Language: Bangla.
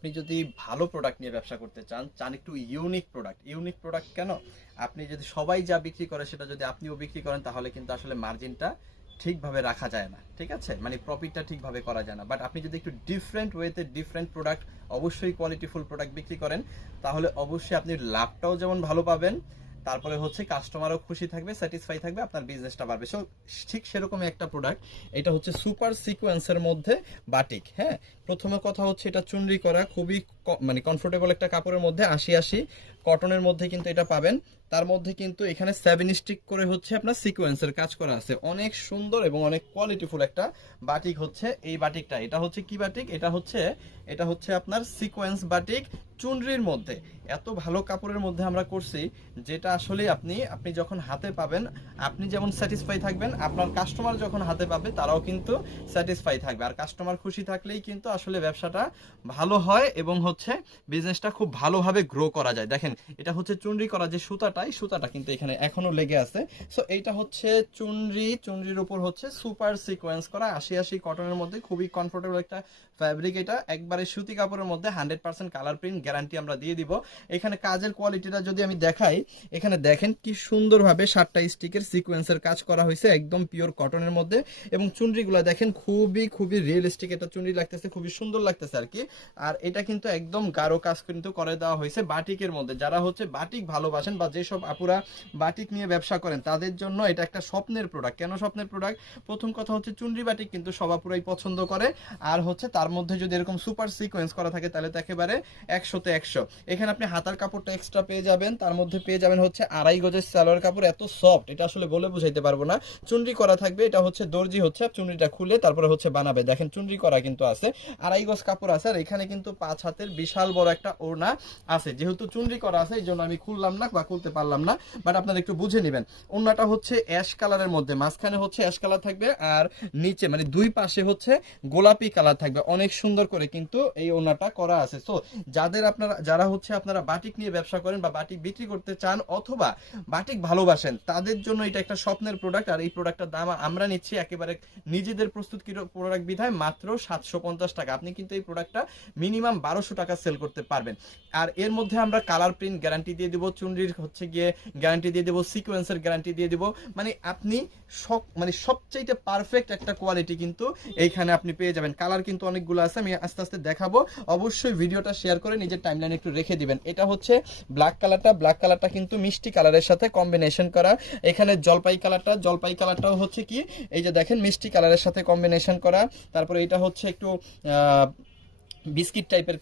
আপনি যদি ভালো প্রোডাক্ট নিয়ে ব্যবসা করতে চান একটু ইউনিক প্রোডাক্ট কেন, আপনি যদি সবাই যা বিক্রি করে সেটা যদি আপনিও বিক্রি করেন তাহলে কিন্তু আসলে মার্জিনটা ঠিকভাবে রাখা যায় না, ঠিক আছে, মানে প্রফিটটা ঠিকভাবে করা যায় না। বাট আপনি যদি একটু ডিফারেন্ট ওয়েতে ডিফারেন্ট প্রোডাক্ট, অবশ্যই কোয়ালিটিফুল প্রোডাক্ট বিক্রি করেন, তাহলে অবশ্যই আপনি লাভটাও যেমন ভালো পাবেন, তারপরে হচ্ছে কাস্টমারও খুশি থাকবে, স্যাটিসফাই থাকবে, আপনার বিজনেসটা বাড়বে। সো ঠিক সেরকমই একটা প্রোডাক্ট, এটা হচ্ছে সুপার সিকোয়েন্সের মধ্যে বাটিক। হ্যাঁ, প্রথমে কথা হচ্ছে এটা চুনরি করা, খুবই মানে কমফোর্টেবল একটা কাপড়ের মধ্যে, ৮০ কটনের মধ্যে কিন্তু এটা পাবেন। তার মধ্যে কিন্তু এখানে 7 স্টিক করে হচ্ছে আপনার সিকোয়েন্সের কাজ করা আছে, অনেক সুন্দর এবং অনেক কোয়ালিটিফুল একটা বাটিক হচ্ছে এই বাটিকটা। এটা হচ্ছে কি বাটিক, এটা হচ্ছে আপনার সিকোয়েন্স বাটিক চুনরির মধ্যে। এত ভালো কাপড়ের মধ্যে আমরা করছি, যেটা আসলে আপনি যখন হাতে পাবেন, আপনি যেমন স্যাটিসফাই থাকবেন, আপনার কাস্টমার যখন হাতে পাবে তারাও কিন্তু স্যাটিসফাই থাকবে। আর কাস্টমার খুশি থাকলেই কিন্তু আসলে ব্যবসাটা ভালো হয় এবং হচ্ছে বিজনেসটা খুব ভালোভাবে গ্রো করা যায়। দেখেন, এটা হচ্ছে চুনরি করা যে সুতাটা কিন্তু এখানে এখনো লেগে আছে। সো এইটা হচ্ছে চুনরির উপর হচ্ছে সুপার সিকোয়েন্স করা ৮০ কটনের মধ্যে, খুবই কমফোর্টেবল একটা ফ্যাব্রিক। এটা একবারে সুতি কাপড়ের মধ্যে 100% কালার প্রিন্ট গ্যারান্টি আমরা দিয়ে দিব। এখানে কাজের কোয়ালিটিটা যদি আমি দেখাই, এখানে দেখেন কি সুন্দরভাবে 7টা স্টিকের সিকোয়েন্সের কাজ করা হয়েছে একদম পিওর কটনের মধ্যে। এবং চুনরিগুলো দেখেন খুবই রিয়েলিস্টিক এটা চুনরি লাগতেছে, খুবই সুন্দর লাগতেছে আর কি। আর এটা কিন্তু একদম গাঢ় কাজ কিন্তু করে দেওয়া হয়েছে বাটিকের মধ্যে। যারা হচ্ছে বাটিক ভালোবাসেন বা যেসব আপুরা বাটিক নিয়ে ব্যবসা করেন তাদের জন্য এটা একটা স্বপ্নের প্রোডাক্ট। কেন স্বপ্নের প্রোডাক্ট? প্রথম কথা হচ্ছে চুনরি বাটিক কিন্তু সব আপুরাই পছন্দ করে, আর হচ্ছে তার মধ্যে যদি এরকম সুপার সিকোয়েন্স করা থাকে তাহলে তো একেবারে 100তে 100। এখানে আপনি হাতার কাপড়টা এক্সট্রা পেয়ে যাবেন, তার মধ্যে পেয়ে যাবেন হচ্ছে 2.5 গজের সালোয়ার কাপড়, এত সফট এটা আসলে বলে বুঝাইতে পারবো না। চুনরি করা থাকবে, এটা হচ্ছে দর্জি হচ্ছে চুনরিটা খুলে তারপরে হচ্ছে বানাবে। দেখেন চুনরি করা কিন্তু আছে, 2.5 গজ কাপড় আছে। আর এখানে কিন্তু 5 হাতের বিশাল বড় একটা ওড়না আছে। যেহেতু চুনরি করা আছে এই জন্য আমি খুললাম না বা খুলতে পারলাম না, বাট আপনারা একটু বুঝে নেবেন। ওড়নাটা হচ্ছে অ্যাশ কালারের মধ্যে, মাঝখানে হচ্ছে অ্যাশ কালার থাকবে আর নিচে মানে দুই পাশে হচ্ছে গোলাপি কালার থাকবে। অনেক সুন্দর করে কিন্তু এই ওড়নাটা করা আছে। সো যারা হচ্ছে আপনারা বাটিক নিয়ে ব্যবসা করেন বা বাটিক বিক্রি করতে চান অথবা বাটিক ভালোবাসেন, তাদের জন্য এটা একটা স্বপ্নের প্রোডাক্ট। আর এই প্রোডাক্টটার দাম আমরা নিচ্ছি একেবারে নিজেদের প্রস্তুতকৃত প্রোডাক্ট বিধায় মাত্র 750 টাকা। আপনি কিন্তু এই প্রোডাক্টটা মিনিমাম 1200 টাকা সেল করতে পারবেন। আর এর মধ্যে আমরা কালার প্রিন্ট গ্যারান্টি দিয়ে দিব, চুনরির হচ্ছে গিয়ে গ্যারান্টি দিয়ে দিব, সিকোয়েন্সের গ্যারান্টি দিয়ে দিব। মানে আপনি সবচাইতে পারফেক্ট একটা কোয়ালিটি কিন্তু এইখানে আপনি পেয়ে যাবেন। কালার কিন্তু অনেকগুলো আছে, আমি আস্তে আস্তে দেখাবো। অবশ্যই ভিডিওটা শেয়ার করে নিজের টাইমলাইনে একটু রেখে দিবেন। এটা হচ্ছে ব্ল্যাক কালারটা কিন্তু মিষ্টি কালারের সাথে কম্বিনেশন করা। এখানে জলপাই কালারটাও হচ্ছে কি এই যে দেখেন মিষ্টি কালারের সাথে কম্বিনেশন করা। তারপরে এটা হচ্ছে একটু বিস্কিট টাইপের